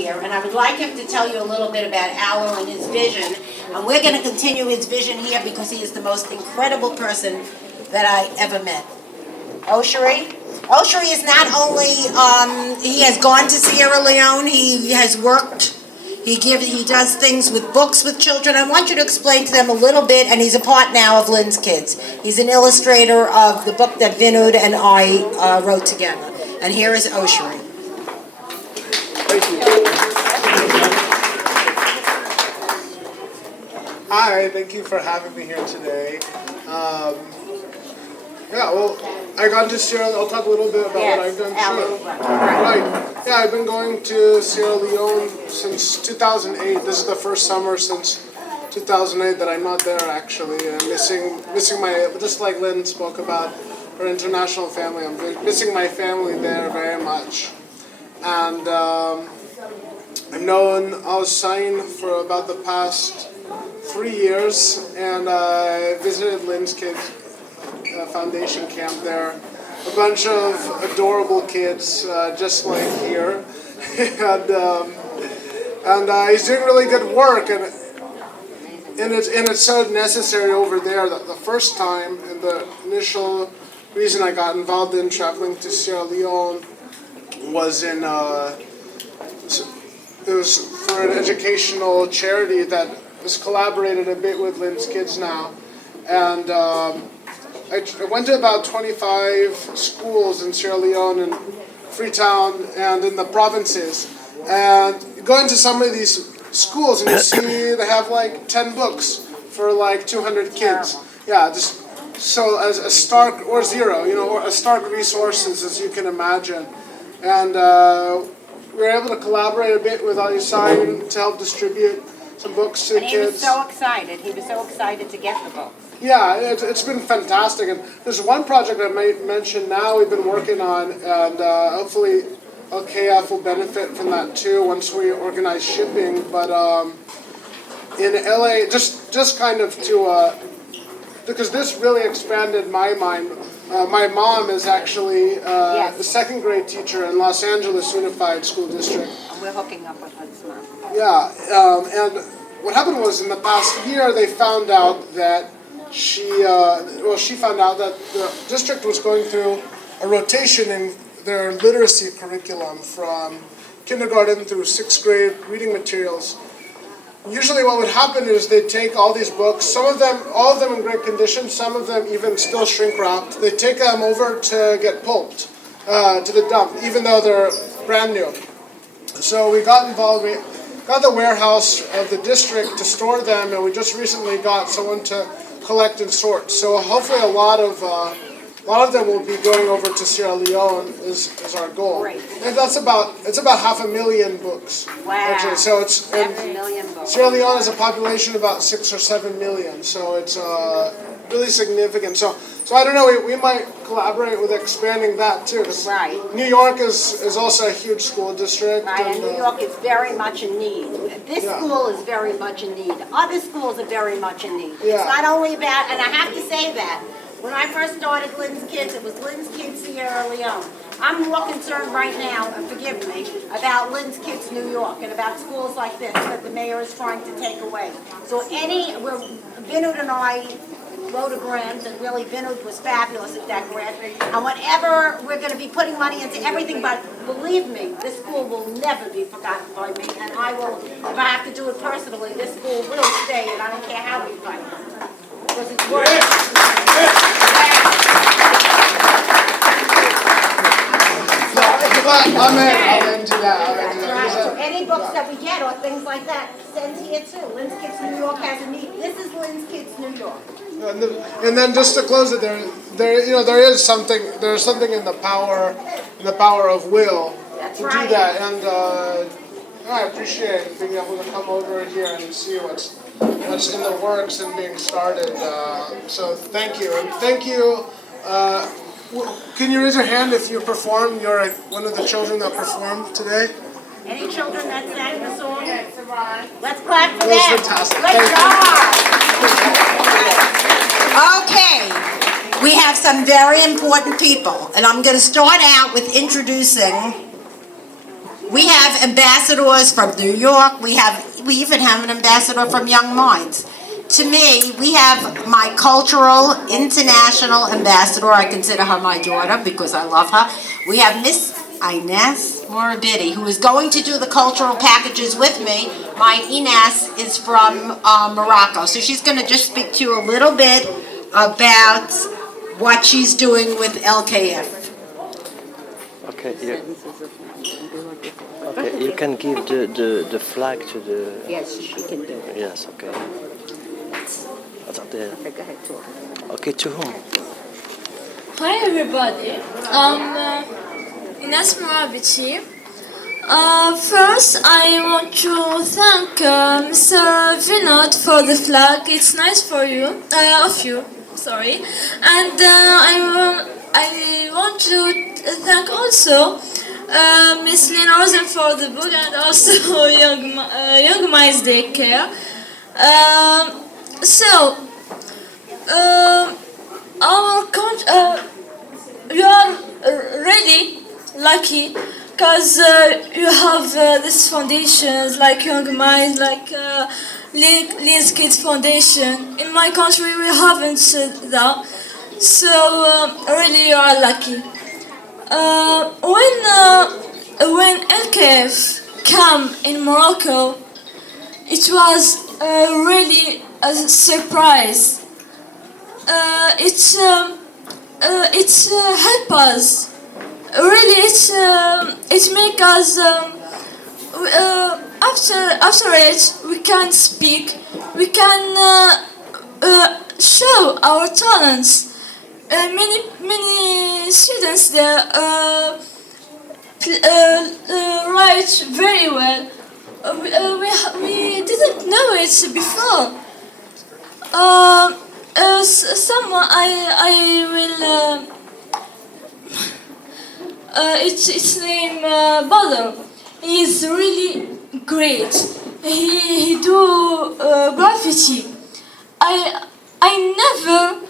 here, and I would like him to tell you a little bit about Aloe and his vision. And we're going to continue his vision here because he is the most incredible person that I ever met. Oshiri? Oshiri is not only, he has gone to Sierra Leone, he has worked, he does things with books with children. I want you to explain to them a little bit, and he's a part now of Lynn's Kids. He's an illustrator of the book that Vinud and I wrote together. And here is Oshiri. Thank you. Hi, thank you for having me here today. Yeah, well, I got to Sierra. I'll talk a little bit about what I've done. Sure. Right. Yeah, I've been going to Sierra Leone since 2008. This is the first summer since 2008 that I'm not there actually. I'm missing my, just like Lynn spoke about her international family. I'm missing my family there very much. And I was signed for about the past 3 years, and I visited Lynn's Kids Foundation camp there. A bunch of adorable kids, just like here, and he's doing really good work, and it's so necessary over there. That the first time, and the initial reason I got involved in traveling to Sierra Leone was it was for an educational charity that has collaborated a bit with Lynn's Kids now, and I went to about 25 schools in Sierra Leone and Freetown and in the provinces, and you go into some of these schools and you see they have like 10 books for like 200 kids. Yeah, just so as a stark, or zero, or a stark resources as you can imagine. And we were able to collaborate a bit with Al-Hussein to help distribute some books to kids. And he was so excited. He was so excited to get the books. Yeah, it's been fantastic. And there's one project I might mention now we've been working on, and hopefully LKF will benefit from that too once we organize shipping. But in LA, just kind of to, because this really expanded my mind. My mom is actually the second grade teacher in Los Angeles Unified School District. We're hooking up with her this month. Yeah, and what happened was in the past year they found out that she found out that the district was going through a rotation in their literacy curriculum from kindergarten through 6th grade reading materials. Usually what would happen is they'd take all these books, all of them in great condition, some of them even still shrink wrapped. They'd take them over to get pulped to the dump, even though they're brand new. So we got involved, we got the warehouse of the district to store them, and we just recently got someone to collect and sort. So hopefully a lot of them will be going over to Sierra Leone is our goal. Great. And it's about 500,000 books. Wow. Actually. So it's 7 million books. Sierra Leone has a population of about 6 or 7 million. So it's really significant. So I don't know. We might collaborate with expanding that too. Right. New York is also a huge school district. Right, and New York is very much in need. This school is very much in need. Other schools are very much in need. Yeah. It's not only about, and I have to say that, when I first started Lynn's Kids, it was Lynn's Kids Sierra Leone. I'm more concerned right now, and forgive me, about Lynn's Kids New York and about schools like this that the mayor is trying to take away. So Vinud and I wrote a grant, and really Vinud was fabulous at that grant. And whatever, we're going to be putting money into everything, but believe me, this school will never be forgotten by me, and I will, if I have to do it personally, this school will stay, and I don't care how we fight. Because it's worth it. I'll into that. Right. So any books that we get or things like that, send here too. Lynn's Kids New York has a need. This is Lynn's Kids New York. And then just to close it, there's something in the power of will to do that, and I appreciate being able to come over here and see what's in the works and being started. So thank you, and thank you. Can you raise your hand if you performed? You're one of the children that performed today. Any children that sang the song? Let's clap for That was them. fantastic. Good job. Okay, we have some very important people, and I'm going to start out with introducing We have ambassadors from New York. We even have an ambassador from Young Minds. To me, we have my cultural international ambassador. I consider her my daughter because I love her. We have Miss Ines Morabidi, who is going to do the cultural packages with me. My Ines is from Morocco, so she's going to just speak to you a little bit about what she's doing with LKF. Okay, okay, you can give the flag to the... Yes, she can do it. Yes, okay. Okay, go ahead, talk. Okay, to whom? Hi everybody, Ines Morabici. First I want to thank Mr. Vinod for the flag. It's nice for you, of you, sorry. And I want to thank also Miss Lynn Rosen for the book and also Young Minds Daycare. You are really lucky because you have these foundations like Young Minds, like Lynn's Kids Foundation. In my country, we haven't that, so really you are lucky. When LKF came in Morocco, it was really a surprise. It help us. Really, it make us. After it, we can speak. We can show our talents. Many students there write very well. We didn't know it before. Someone I will. Its name Badr. He is really great. He do graffiti. I never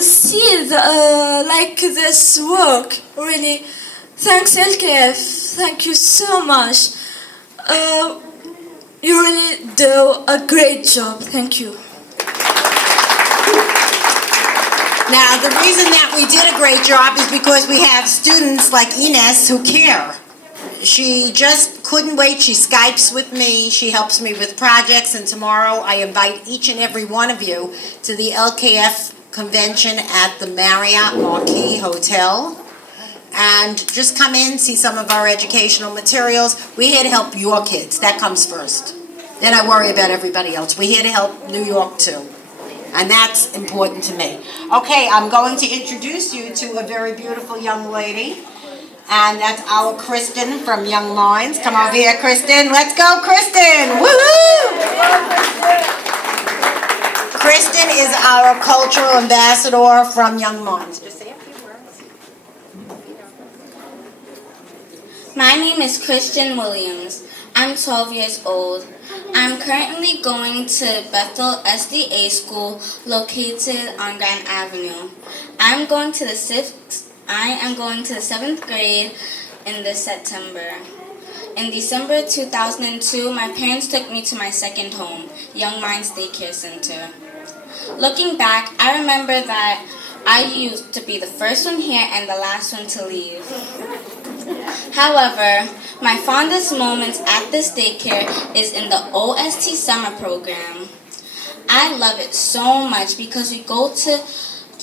see like this work. Really, thanks LKF. Thank you so much. You really do a great job. Thank you. Now, the reason that we did a great job is because we have students like Ines who care. She just couldn't wait. She Skypes with me. She helps me with projects. And tomorrow I invite each and every one of you to the LKF convention at the Marriott Marquis Hotel. And just come in, see some of our educational materials. We're here to help your kids. That comes first. Then I worry about everybody else. We're here to help New York too. And that's important to me. Okay, I'm going to introduce you to a very beautiful young lady. And that's our Kristen from Young Minds. Come over here, Kristen. Let's go, Kristen. Woohoo! Kristen is our cultural ambassador from Young Minds. Just say a few words. My name is Kristen Williams. I'm 12 years old. I'm currently going to Bethel SDA School located on Grand Avenue. I am going to the 7th grade in this September. In December 2002, my parents took me to my second home, Young Minds Daycare Center. Looking back, I remember that I used to be the first one here and the last one to leave. However, my fondest moments at this daycare is in the OST summer program. I love it so much because we go to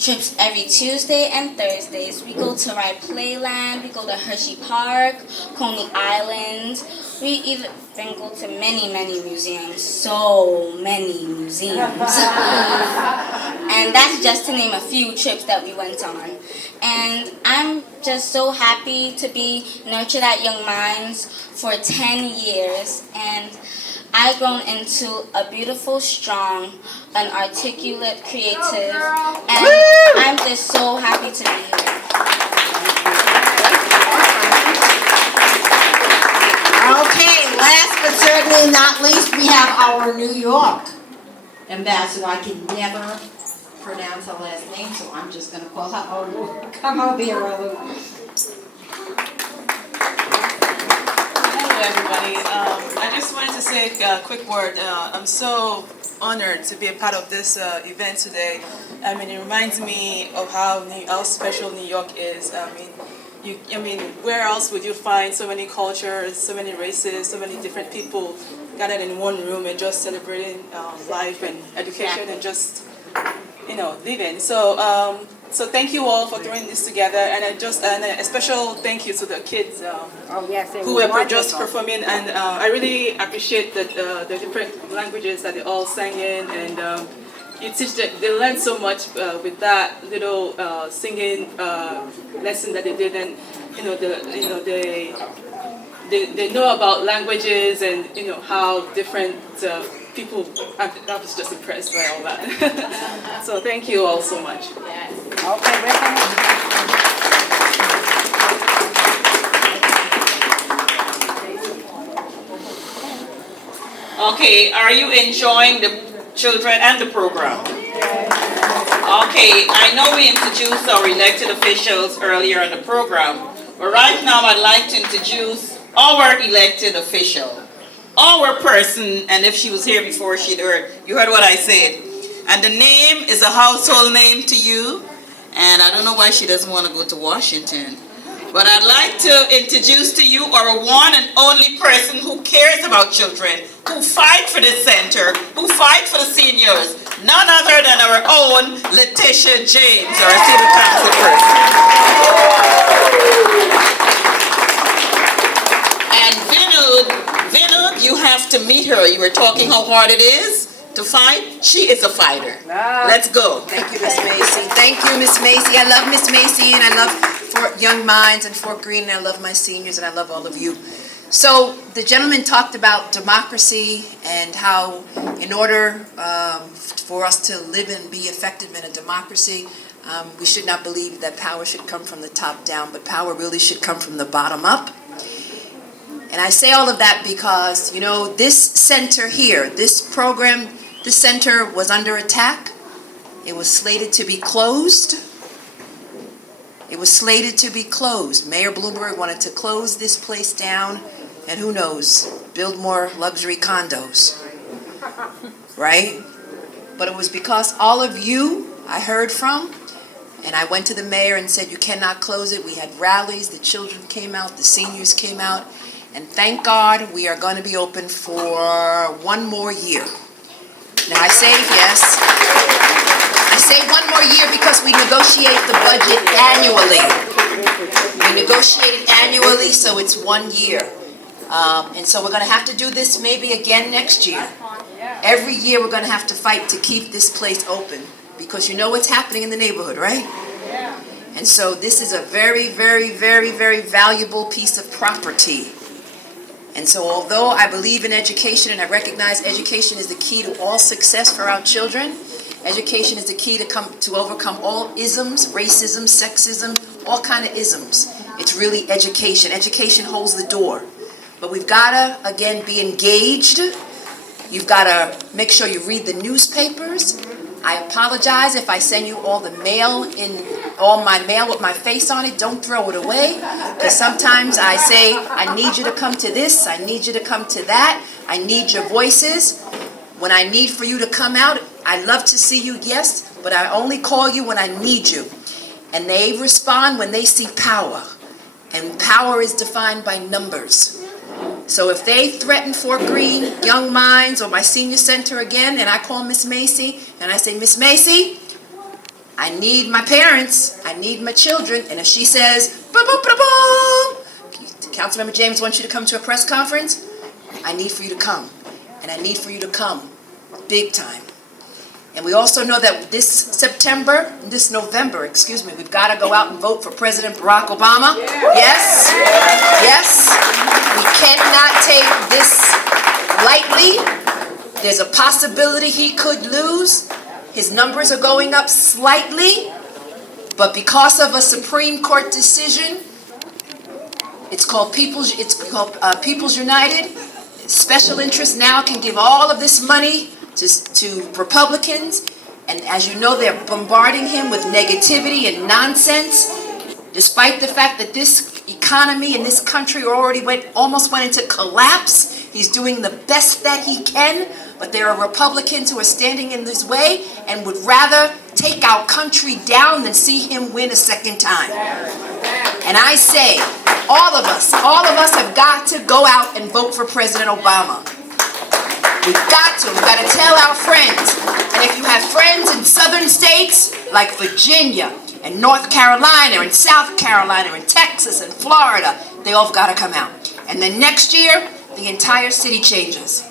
trips every Tuesday and Thursdays. We go to Ride Playland, we go to Hershey Park, Coney Island. We even go to many museums. So many museums. And that's just to name a few trips that we went on. And I'm just so happy to be nurtured at Young Minds for 10 years. And I've grown into a beautiful, strong, an articulate, creative, and I'm just so happy to be here. Okay, last but certainly not least, we have our New York ambassador. I can never pronounce her last name, so I'm just going to call her Olu. Come over here, Olu. everybody. I just wanted to say a quick word. I'm so honored to be a part of this event today. I mean, it reminds me of how special New York is. I mean, where else would you find so many cultures, so many races, so many different people gathered in one room and just celebrating life and education and just, living. So thank you all for throwing this together, and a special thank you to the kids who were just performing, and I really appreciate the different languages that they all sang in, and you teach them. They learn so much with that little singing lesson that they did, and they know about languages and how different people. I was just impressed by all that. So thank you all so much. Yes. Okay, we're coming. Okay, are you enjoying the children and the program? Okay, I know we introduced our elected officials earlier in the program, but right now I'd like to introduce our elected official, our person, and if she was here before, you heard what I said. And the name is a household name to you, and I don't know why she doesn't want to go to Washington. But I'd like to introduce to you our one and only person who cares about children, who fight for this center, who fight for the seniors, none other than our own Letitia James, our city council person. And Vinod, you have to meet her. You were talking how hard it is to fight. She is a fighter. Let's go. Thank you, Miss Macy. Thank you, Miss Macy. I love Miss Macy, and I love Fort Young Minds and Fort Greene, and I love my seniors, and I love all of you. So the gentleman talked about democracy and how in order for us to live and be effective in a democracy, we should not believe that power should come from the top down, but power really should come from the bottom up. And I say all of that because, this center here, this program, this center was under attack. It was slated to be closed. It was slated to be closed. Mayor Bloomberg wanted to close this place down and who knows, build more luxury condos, right? But it was because all of you I heard from, and I went to the mayor and said, you cannot close it. We had rallies, the children came out, the seniors came out, and thank God we are going to be open for one more year. Now I say yes. I say one more year because we negotiate the budget annually. We negotiate it annually, so it's 1 year. And so we're going to have to do this maybe again next year. Every year we're going to have to fight to keep this place open because you know what's happening in the neighborhood, right? And so this is a very, very, very, very valuable piece of property. And so although I believe in education and I recognize education is the key to all success for our children, education is the key to overcome all isms, racism, sexism, all kind of isms. It's really education. Education holds the door. But we've got to, again, be engaged. You've got to make sure you read the newspapers. I apologize if I send you all my mail with my face on it. Don't throw it away. Because sometimes I say, I need you to come to this. I need you to come to that. I need your voices. When I need for you to come out, I love to see you, yes, but I only call you when I need you. And they respond when they see power. And power is defined by numbers. So if they threaten Fort Greene, Young Minds, or my senior center again, and I call Miss Macy, and I say, Miss Macy, I need my parents, I need my children, and if she says, Councilmember James wants you to come to a press conference, I need for you to come. And I need for you to come big time. And we also know that this November, we've got to go out and vote for President Barack Obama. Yes, yes. We cannot take this lightly. There's a possibility he could lose. His numbers are going up slightly, but because of a Supreme Court decision, it's called People's United. Special interests now can give all of this money to Republicans, and as you know, they're bombarding him with negativity and nonsense, despite the fact that this economy in this country almost went into collapse. He's doing the best that he can, but there are Republicans who are standing in his way and would rather take our country down than see him win a second time. And I say, all of us have got to go out and vote for President Obama. We've got to tell our friends. And if you have friends in southern states like Virginia and North Carolina and South Carolina and Texas and Florida, they all got to come out. And then next year, the entire city changes.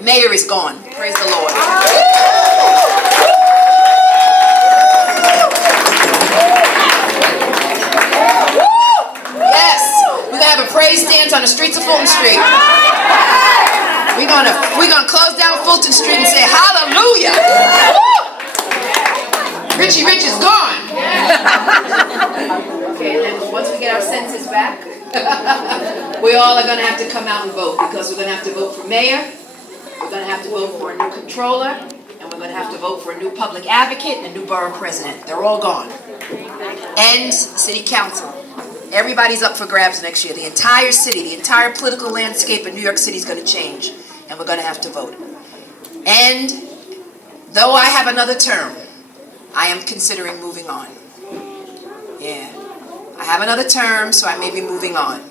Mayor is gone. Praise the Lord. Yes, we're gonna have a praise dance on the streets of Fulton Street. We're gonna close down Fulton Street and say hallelujah. Richie Rich is gone. Okay, and then once we get our census back, we all are gonna have to come out and vote, because we're gonna have to vote for mayor, we're gonna have to vote for a new controller, and we're gonna have to vote for a new public advocate and a new borough president. They're all gone. And city council. Everybody's up for grabs next year. The entire city, the entire political landscape in New York City is going to change, and we're going to have to vote. And though I have another term, I am considering moving on. Yeah, I have another term, so I may be moving on.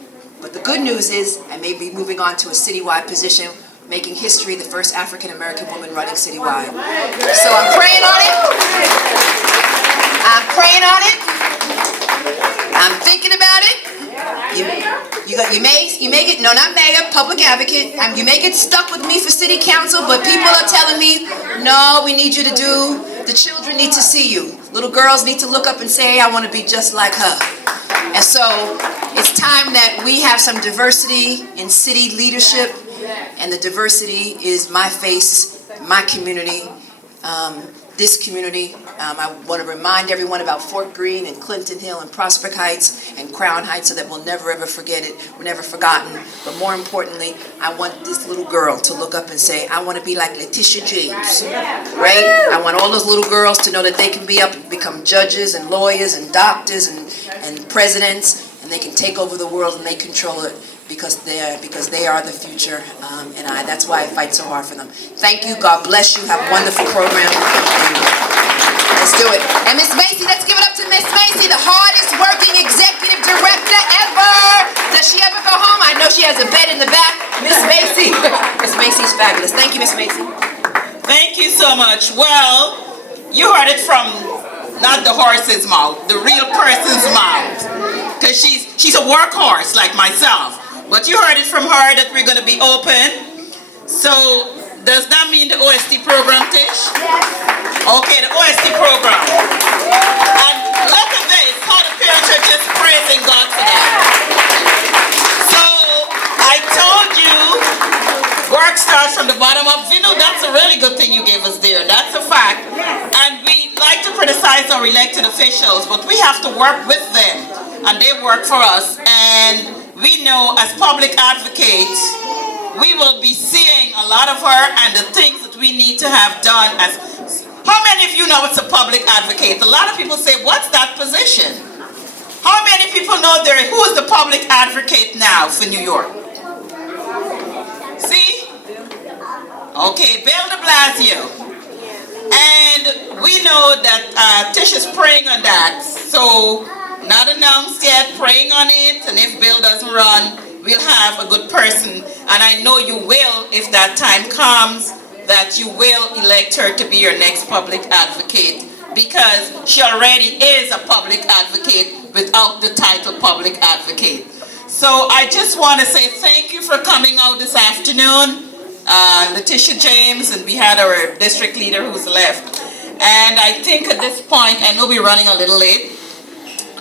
But the good news is I may be moving on to a citywide position, making history, the first African-American woman running citywide. So I'm praying on it. I'm praying on it. I'm thinking about it. You may get, no, not mayor, public advocate. You may get stuck with me for city council, but people are telling me, no, we need you to do, the children need to see you. Little girls need to look up and say, I want to be just like her. And so it's time that we have some diversity in city leadership, and the diversity is my face, my community, this community. I want to remind everyone about Fort Greene and Clinton Hill and Prospect Heights and Crown Heights, so that we'll never ever forget it. We're never forgotten. But more importantly, I want this little girl to look up and say, I want to be like Letitia James, right? I want all those little girls to know that they can be up and become judges and lawyers and doctors and presidents, and they can take over the world and they control it, because they are the future, and that's why I fight so hard for them. Thank you. God bless you. Have a wonderful program. Let's do it. And Miss Macy, let's give it up to Miss Macy, the hardest working executive director ever. Does she ever go home? I know she has a bed in the back. Miss Macy. Miss Macy's fabulous. Thank you, Miss Macy. Thank you so much. Well, you heard it from not the horse's mouth, the real person's mouth, because she's a workhorse like myself. But you heard it from her that we're going to be open. So does that mean the OST program, Tish? Yes. Okay, the OST program. And look at this, how the parents are just praising God for that. So I told you, work starts from the bottom up. You know, that's a really good thing you gave us there. That's a fact. And we like to criticize our elected officials, but we have to work with them. And they work for us. And we know as public advocates, we will be seeing a lot of her and the things that we need to have done. How many of you know it's a public advocate? A lot of people say, what's that position? How many people know who is the public advocate now for New York? See? Okay, Bill de Blasio. And we know that Tish is praying on that. So, not announced yet, praying on it, and if Bill doesn't run, we'll have a good person. And I know you will, if that time comes, that you will elect her to be your next public advocate, because she already is a public advocate without the title public advocate. So I just want to say thank you for coming out this afternoon. Letitia James, and we had our district leader who's left. And I think at this point, I know we're running a little late,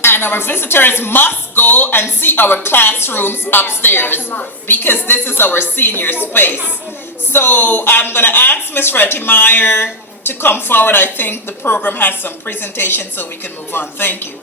and our visitors must go and see our classrooms upstairs, because this is our senior space. So I'm going to ask Ms. Rettimeyer to come forward. I think the program has some presentation, so we can move on. Thank you.